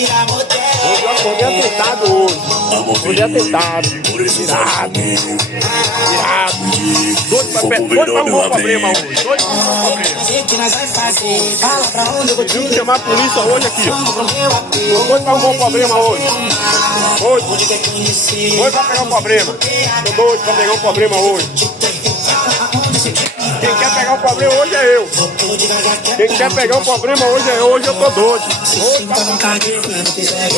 Hoje eu acordei atentado hoje. Hoje é atentado. Irado. Doido pra arrumar um problema hoje. Doido pra arrumar um problema. Viu chamar a polícia hoje aqui, ó. Doido pra arrumar um problema hoje. Doido pra pegar um problema. Tô doido pra pegar um problema hoje. Quem quer pegar um problema hoje é eu. Quem quer pegar um problema hoje é eu. Hoje eu tô doido.